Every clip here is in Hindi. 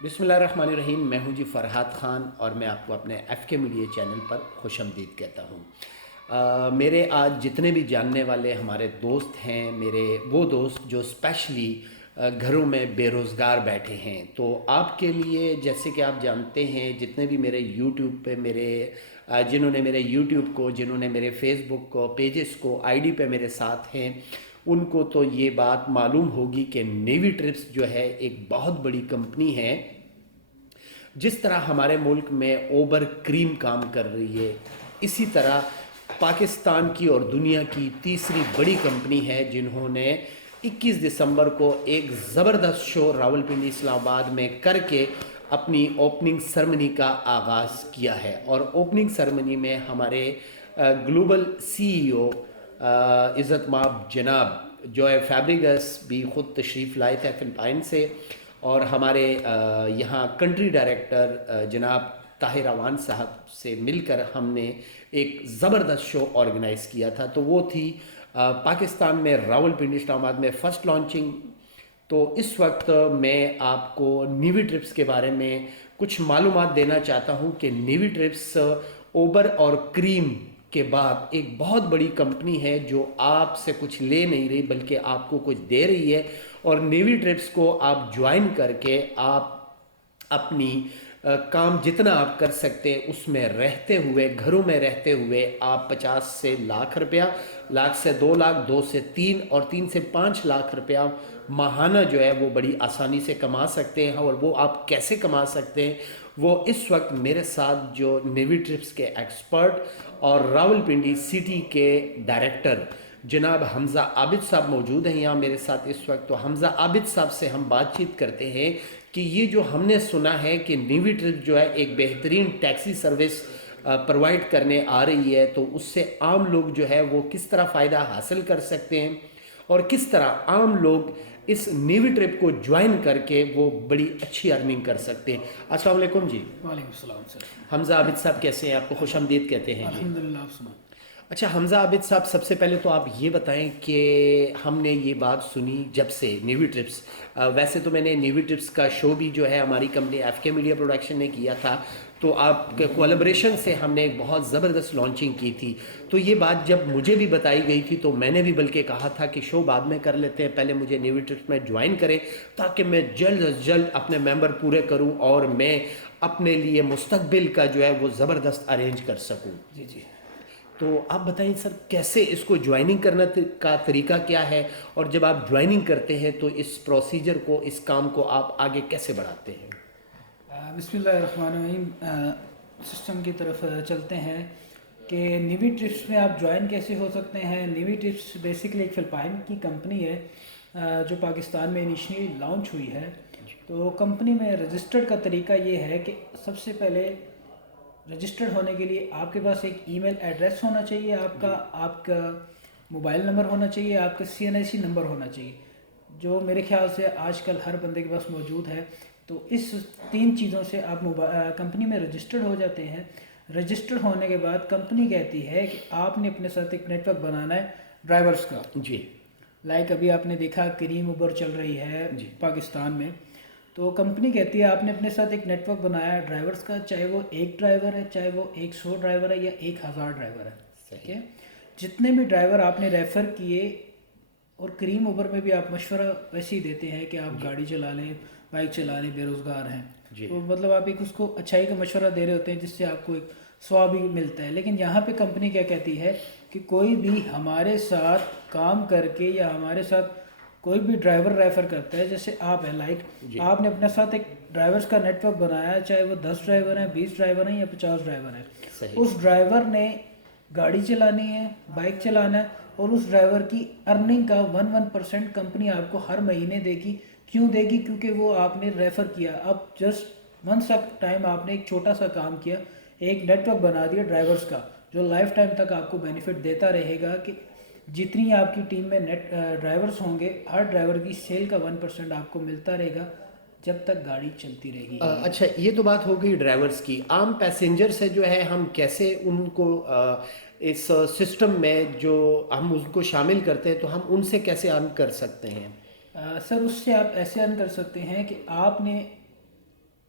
बिस्मिल्लाहिर्रहमानिर्रहीम। मैं हूं जी फरहाद खान और मैं आपको अपने FK मीडिया चैनल पर खुशामदीद कहता हूं। मेरे आज जितने भी जानने वाले हमारे दोस्त हैं, मेरे वो दोस्त जो स्पेशली घरों में बेरोज़गार बैठे हैं, तो आपके लिए जैसे कि आप जानते हैं, जितने भी मेरे यूट्यूब पे जिन्होंने मेरे यूट्यूब को, जिन्होंने मेरे फेसबुक को पेजेस को ID पे मेरे साथ हैं, उनको तो ये बात मालूम होगी कि नेवी ट्रिप्स जो है एक बहुत बड़ी कंपनी है। जिस तरह हमारे मुल्क में ओबर क्रीम काम कर रही है, इसी तरह पाकिस्तान की और दुनिया की तीसरी बड़ी कंपनी है जिन्होंने 21 दिसंबर को एक ज़बरदस्त शो रावलपिंडी इस्लामाबाद में करके अपनी ओपनिंग सेरेमनी का आगाज़ किया है। और ओपनिंग सेरेमनी में हमारे ग्लोबल CEO इज़्ज़त माब जनाब जो है फैब्रिगस भी ख़ुद तशरीफ़ लाए थे फ़िलिपाइन से, और हमारे यहाँ कंट्री डायरेक्टर जनाब ताहिर अवान साहब से मिलकर हमने एक ज़बरदस्त शो ऑर्गेनाइज़ किया था। तो वो थी पाकिस्तान में रावलपिंडी इस्लामाबाद में फ़र्स्ट लॉन्चिंग। तो इस वक्त मैं आपको नीवी ट्रिप्स के बारे में कुछ मालूमात देना चाहता हूँ कि नीवी ट्रिप्स ओबर और क्रीम के बाद एक बहुत बड़ी कंपनी है जो आपसे कुछ ले नहीं रही बल्कि आपको कुछ दे रही है। और नेवी ट्रिप्स को आप ज्वाइन करके आप अपनी काम जितना आप कर सकते हैं उसमें रहते हुए, घरों में रहते हुए आप 50 से लाख रुपया, लाख से 2 लाख, 2 से 3 और 3 से 5 लाख रुपया माहाना जो है वो बड़ी आसानी से कमा सकते हैं। और वो आप कैसे कमा सकते हैं, वो इस वक्त मेरे साथ जो नेवी ट्रिप्स के एक्सपर्ट और रावलपिंडी सिटी के डायरेक्टर जनाब हमज़ा आबिद साहब मौजूद हैं यहाँ मेरे साथ इस वक्त। तो हमज़ा आबिद साहब से हम बातचीत करते हैं कि ये जो हमने सुना है कि नीवी ट्रिप जो है एक बेहतरीन टैक्सी सर्विस प्रोवाइड करने आ रही है, तो उससे आम लोग जो है वो किस तरह फ़ायदा हासिल कर सकते हैं और किस तरह आम लोग इस नेवी ट्रिप को ज्वाइन करके वो बड़ी अच्छी अर्निंग कर सकते हैं। अस्सलाम वालेकुम जी। वालेकुम सलाम सर। हमज़ा आबिद साहब कैसे हैं? आपको खुशामदीद कहते हैं जी। अल्हम्दुलिल्लाह, आप सुनाओ। अच्छा हमज़ा आबिद साहब, सबसे पहले तो आप ये बताएं कि हमने ये बात सुनी जब से नेवी ट्रिप्स, वैसे तो मैंने नेवी ट्रिप्स का शो भी जो है हमारी कंपनी FK मीडिया प्रोडक्शन ने किया था, तो आपके कोलैबोरेशन से हमने एक बहुत ज़बरदस्त लॉन्चिंग की थी। तो ये बात जब मुझे भी बताई गई थी तो मैंने भी बल्कि कहा था कि शो बाद में कर लेते हैं, पहले मुझे नेवी ट्रिप्स में ज्वाइन करें ताकि मैं जल्द अज जल्द अपने मेंबर पूरे करूं और मैं अपने लिए मुस्तकबिल का जो है वो ज़बरदस्त अरेंज कर सकूँ। जी जी। तो आप बताइए सर, कैसे इसको ज्वाइनिंग करना का तरीका क्या है, और जब आप ज्वाइनिंग करते हैं तो इस प्रोसीजर को, इस काम को आप आगे कैसे बढ़ाते हैं? बिस्मिल्लाहिर्रहमानिर्रहीम। सिस्टम की तरफ चलते हैं कि नीवी ट्रिप्स में आप ज्वाइन कैसे हो सकते हैं। नीवी ट्रिप्स बेसिकली एक फ़िलिपाइन की कंपनी है जो पाकिस्तान में इनिशियली लॉन्च हुई है। तो कंपनी में रजिस्टर्ड का तरीका ये है कि सबसे पहले रजिस्टर्ड होने के लिए आपके पास एक ईमेल एड्रेस होना चाहिए, आपका मोबाइल नंबर होना चाहिए, आपका CNIC नंबर होना चाहिए, जो मेरे ख्याल से आजकल हर बंदे के पास मौजूद है। तो इस 3 चीज़ों से आप कंपनी में रजिस्टर्ड हो जाते हैं। रजिस्टर्ड होने के बाद कंपनी कहती है कि आपने अपने साथ एक नेटवर्क बनाना है ड्राइवर्स का। जी। लाइक अभी आपने देखा करीम उबर चल रही है पाकिस्तान में, तो कंपनी कहती है आपने अपने साथ एक नेटवर्क बनाया है ड्राइवर्स का, चाहे वो एक ड्राइवर है, चाहे वो 100 ड्राइवर है या 1000 ड्राइवर है। ठीक है, जितने भी ड्राइवर आपने रेफ़र किए, और करीम उबर में भी आप मशवरा वैसे ही देते हैं कि आप गाड़ी चला लें, बाइक चला लें, बेरोज़गार हैं, तो मतलब आप एक उसको अच्छाई का मशवरा दे रहे होते हैं जिससे आपको एक स्वाब भी मिलता है। लेकिन यहाँ पे कंपनी क्या कहती है कि कोई भी हमारे साथ काम करके या हमारे साथ कोई भी ड्राइवर रेफ़र करता है, जैसे आप हैं, लाइक आपने अपने साथ एक ड्राइवर्स का नेटवर्क बनाया है, चाहे वो 10 ड्राइवर हैं, 20 ड्राइवर हैं या 50 ड्राइवर हैं, उस ड्राइवर ने गाड़ी चलानी है, बाइक चलाना है, और उस ड्राइवर की अर्निंग का 1% कंपनी आपको हर महीने देगी। क्यों देगी? क्योंकि वो आपने रेफ़र किया। अब जस्ट मंथ्स टाइम आपने एक छोटा सा काम किया, एक नेटवर्क बना दिया ड्राइवर्स का, जो लाइफ टाइम तक आपको बेनिफिट देता रहेगा कि जितनी आपकी टीम में ड्राइवर्स होंगे, हर ड्राइवर की सेल का 1% आपको मिलता रहेगा जब तक गाड़ी चलती रहेगी। अच्छा, ये तो बात हो गई ड्राइवर्स की। आम पैसेंजर से जो है हम कैसे उनको इस सिस्टम में जो हम उनको शामिल करते हैं, तो हम उनसे कैसे अर्न कर सकते हैं? सर, उससे आप ऐसे अर्न कर सकते हैं कि आपने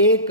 1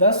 10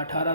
18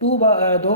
2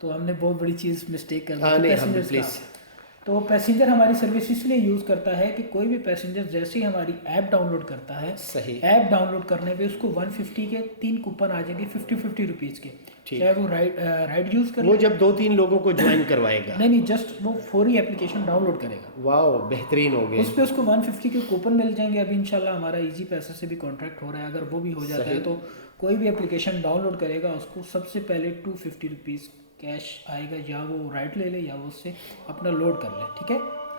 तो हमने बहुत बड़ी चीज़ मिस्टेक कर हाँ, दी नहीं, पैसेंजर्स प्लीज़। का। तो पैसेंजर हमारी सर्विस इसलिए यूज़ करता है कि कोई भी पैसेंजर जैसे ही हमारी ऐप डाउनलोड करता है, सही। ऐप डाउनलोड करने पे उसको 150 के 3 कूपन आ जाएंगे 50 रुपीज़ के, ठीक। चाहे वो राइड यूज़ कर वो जब 2-3 लोगों को ज्वाइन करवाएगा? नहीं, जस्ट वो फौरी एप्लीकेशन डाउनलोड करेगा। वाह, बेहतरीन हो गया। उस पर उसको 150 के कूपन मिल जाएंगे। अभी इंशाल्लाह हमारा इजी पैसे से भी कॉन्ट्रैक्ट हो रहा है, अगर वो भी हो जाता है तो कोई भी एप्लीकेशन डाउनलोड करेगा उसको सबसे पहले 250 रुपीज़ कैश आएगा, या वो राइड ले ले या वो उससे अपना लोड कर ले, ठीक है।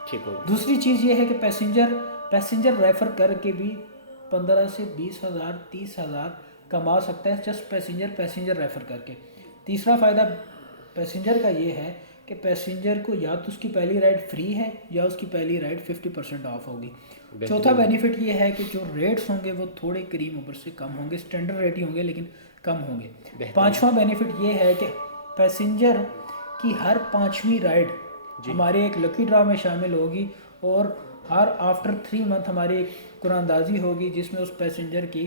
ठीक हो। दूसरी चीज़ ये है कि पैसेंजर रेफ़र करके भी 15 से 20,000 30,000 कमा सकता है, जस्ट पैसेंजर रेफ़र करके। तीसरा फ़ायदा पैसेंजर का ये है कि पैसेंजर को या तो उसकी पहली राइड फ्री है या उसकी पहली राइड 50% ऑफ होगी। चौथा बेनिफिट ये है कि जो रेट्स होंगे वो थोड़े करीम ऊपर से कम होंगे, स्टैंडर्ड रेट ही होंगे लेकिन कम होंगे। पांचवा बेनिफिट ये है कि पैसेंजर की हर 5वीं राइड हमारे एक लकी ड्रा में शामिल होगी, और हर आफ्टर 3 मंथ हमारी एक कुरानंदाजी होगी जिसमें उस पैसेंजर की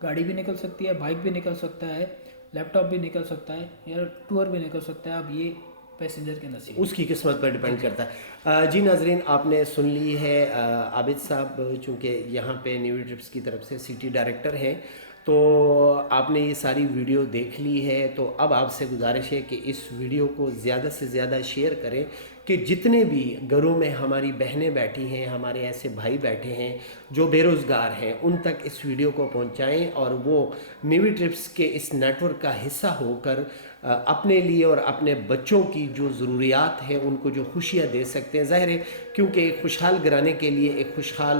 गाड़ी भी निकल सकती है, बाइक भी निकल सकता है, लैपटॉप भी निकल सकता है, या टूर भी निकल सकता है। अब ये पैसेंजर के नसीब, उसकी किस्मत पर डिपेंड करता है। जी नाजरीन, आपने सुन ली है आबिद साहब चूँकि यहाँ पे न्यूवी ट्रिप्स की तरफ से सिटी डायरेक्टर हैं, तो आपने ये सारी वीडियो देख ली है। तो अब आपसे गुजारिश है कि इस वीडियो को ज़्यादा से ज़्यादा शेयर करें कि जितने भी घरों में हमारी बहनें बैठी हैं, हमारे ऐसे भाई बैठे हैं जो बेरोज़गार हैं, उन तक इस वीडियो को पहुंचाएं और वो न्यूवी ट्रिप्स के इस नेटवर्क का हिस्सा होकर अपने लिए और अपने बच्चों की जो ज़रूरियात हैं उनको जो खुशियाँ दे सकते हैं। ज़ाहिर है क्योंकि एक खुशहाल घराने के लिए एक खुशहाल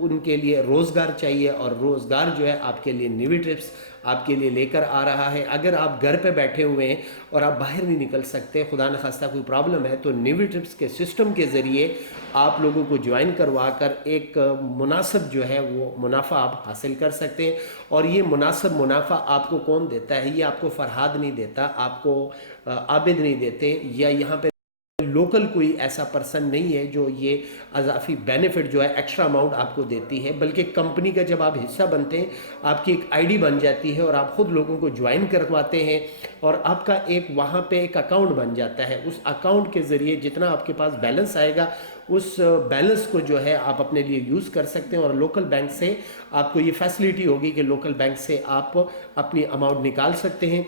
उनके लिए रोज़गार चाहिए, और रोज़गार जो है आपके लिए न्यूवी ट्रिप्स आपके लिए लेकर आ रहा है। अगर आप घर पे बैठे हुए हैं और आप बाहर नहीं निकल सकते, खुदा न खास्ता कोई प्रॉब्लम है, तो न्यूवी ट्रिप्स के सिस्टम के ज़रिए आप लोगों को ज्वाइन करवा कर एक मुनासिब जो है वो मुनाफा आप हासिल कर सकते हैं। और ये मुनासिब मुनाफा आपको कौन देता है? ये आपको फरहाद नहीं देता, आपको आबिद नहीं देते, या यहाँ पे लोकल कोई ऐसा पर्सन नहीं है जो ये अजाफी बेनिफिट जो है एक्स्ट्रा अमाउंट आपको देती है, बल्कि कंपनी का जब आप हिस्सा बनते हैं आपकी एक आईडी बन जाती है और आप ख़ुद लोगों को ज्वाइन करवाते हैं, और आपका एक वहाँ पे एक अकाउंट बन जाता है। उस अकाउंट के ज़रिए जितना आपके पास बैलेंस आएगा उस बैलेंस को जो है आप अपने लिए यूज़ कर सकते हैं, और लोकल बैंक से आपको ये फैसिलिटी होगी कि लोकल बैंक से आप अपनी अमाउंट निकाल सकते हैं।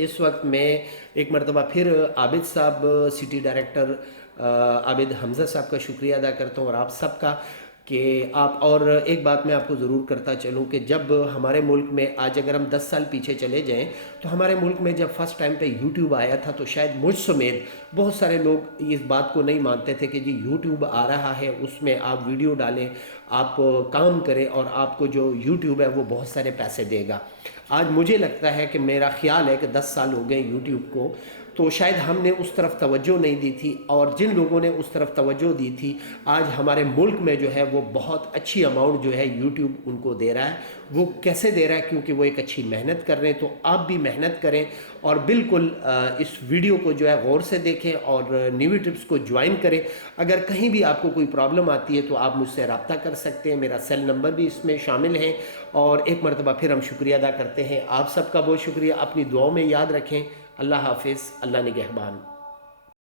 इस वक्त मैं एक मरतबा फिर आबिद साहब सिटी डायरेक्टर आबिद हमज़ा साहब का शुक्रिया अदा करता हूँ, और आप सबका कि आप, और एक बात मैं आपको ज़रूर करता चलूँ कि जब हमारे मुल्क में आज अगर हम 10 साल पीछे चले जाएं तो हमारे मुल्क में जब फर्स्ट टाइम पे यूट्यूब आया था तो शायद मुझ समेत बहुत सारे लोग इस बात को नहीं मानते थे कि जी यूट्यूब आ रहा है, उसमें आप वीडियो डालें, आप काम करें और आपको जो यूट्यूब है वो बहुत सारे पैसे देगा। आज मुझे लगता है कि मेरा ख्याल है कि 10 साल हो गए यूट्यूब को, तो शायद हमने उस तरफ तवज्जो नहीं दी थी, और जिन लोगों ने उस तरफ तवज्जो दी थी आज हमारे मुल्क में जो है वो बहुत अच्छी अमाउंट जो है यूट्यूब उनको दे रहा है। वो कैसे दे रहा है? क्योंकि वो एक अच्छी मेहनत कर रहे हैं। तो आप भी मेहनत करें और बिल्कुल इस वीडियो को जो है गौर से देखें और न्यूवी ट्रिप्स को ज्वाइन करें। अगर कहीं भी आपको कोई प्रॉब्लम आती है तो आप मुझसे रब्ता कर सकते हैं, मेरा सेल नंबर भी इसमें शामिल है। और एक मरतबा फिर हम शुक्रिया अदा करते हैं, आप सबका बहुत शुक्रिया। अपनी दुआओं में याद रखें। अल्लाह हाफिज़, अल्लाह निगहबान।